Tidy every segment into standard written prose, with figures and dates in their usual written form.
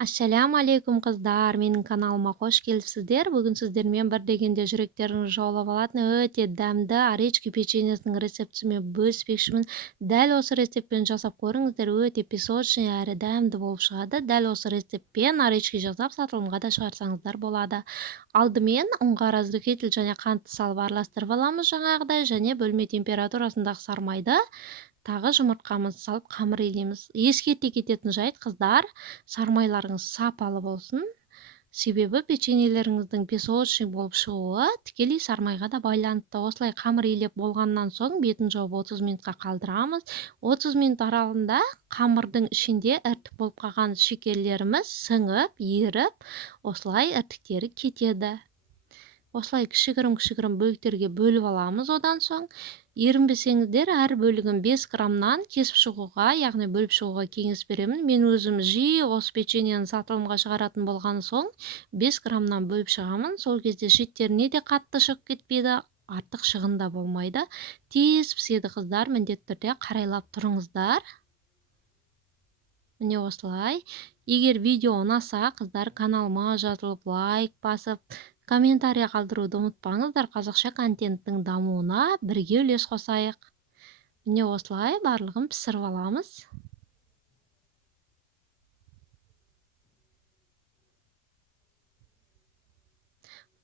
Ассаляму алейкум қыздар, менің каналыма қош келіпсіздер. Бүгін сіздермен бір дегенде жүректеріңіз жаулап алатын өте дәмді оречки печеньесінің рецептісімен бөліспекшімін. Дәл осы рецептпен жасап көріңіздер, өте песочный әрі дәмді болып шығады. Дәл осы рецептпен оречки жасап сатылымға да шығарсаңыздар болады. Алдымен ұнға разрыхитель және қантты салып араластырып аламыз жаңағыдай, және бөлме температурасындағы сармайды тағы жұмыртқамызды салып қамыр илейміз. Ескерте кететін жайт, қыздар, сармайларыңыз сапалы болсын. Себебі печеньелеріңіздің песочный болып шығуы тікелей сармайға да байланысты. Осылай қамыр илеп болғаннан соң бетін жауып 30 минутқа қалдырамыз. 30 минут аралығында қамырдың ішінде іртік болып қалған шекерлеріміз сіңіп, еріп, осылай іртіктері кетеді. Осылай кішігірім бөліктерге бөліп аламыз. Одан соң ерінбесеңіздер, әр бөлігін 5 граммнан кесіп шығуға, яғни бөліп шығуға кеңес беремін. Мен өзім жиі осы печеньені сатылымға шығаратын болған соң 5 граммнан бөліп шығамын. Сол кезде шеттеріне де қатты шығып кетпейді, артық шығын да болмайды. Тез піседі қыздар, міндетті түрде қарайлап тұрыңыздар. Міне осылай. Егер видео ұнаса, қыздар, каналыма жазылып, лайк басып, комментария қалдыруды ұмытпаңыздар. Қазақша контенттің дамуына бірге үлес қосайық. Міне осылай барлығын пісіріп аламыз.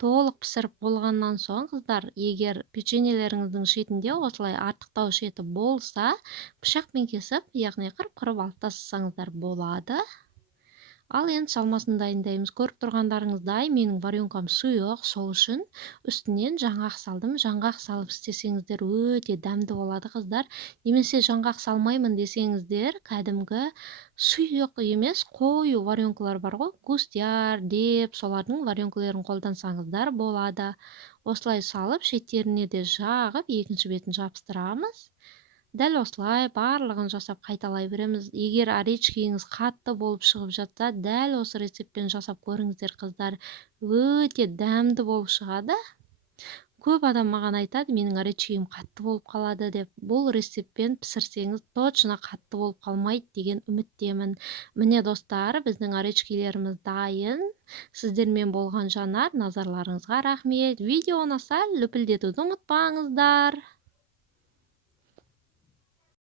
Толық пісіріп болғаннан соң, қыздар, егер печеньелеріңіздің шетінде осылай артықтау шеті болса, пышақпен кесіп, яғни қырып алып тастасаңыздар болады. Ал енді салмасын дайындаймыз. Көріп тұрғандарыңыздай, менің варенкам сұйық, сол үшін үстінен жаңғақ салдым. Жаңғақ салып істесеңіздер өте дәмді болады, қыздар. Немесе жаңғақ салмаймын десеңіздер, кәдімгі сұйық емес, қою варенкалар бар ғой, густяр деп, солардың варенкаларын қолдансаңыздар болады. Осылай салып, шеттеріне де жағып, екінші бетін жабыстырамыз. Дәл осылай барлығын жасап қайталай береміз. Егер оречкиіңіз қатты болып шығып жатса, дәл осы рецептпен жасап көріңіздер, қыздар. Өте дәмді болып шығады. Көп адам маған айтады, менің оречкиім қатты болып қалады деп. Бұл рецептпен пісірсеңіз, точно қатты болып қалмайды деген үміттемін. Міне достар, біздің оречкилеріміз дайын. Сіздермен болған жанар, назарларыңызға рахмет. Видео ұнаса, лүпілдетуді ұмытпаңыздар.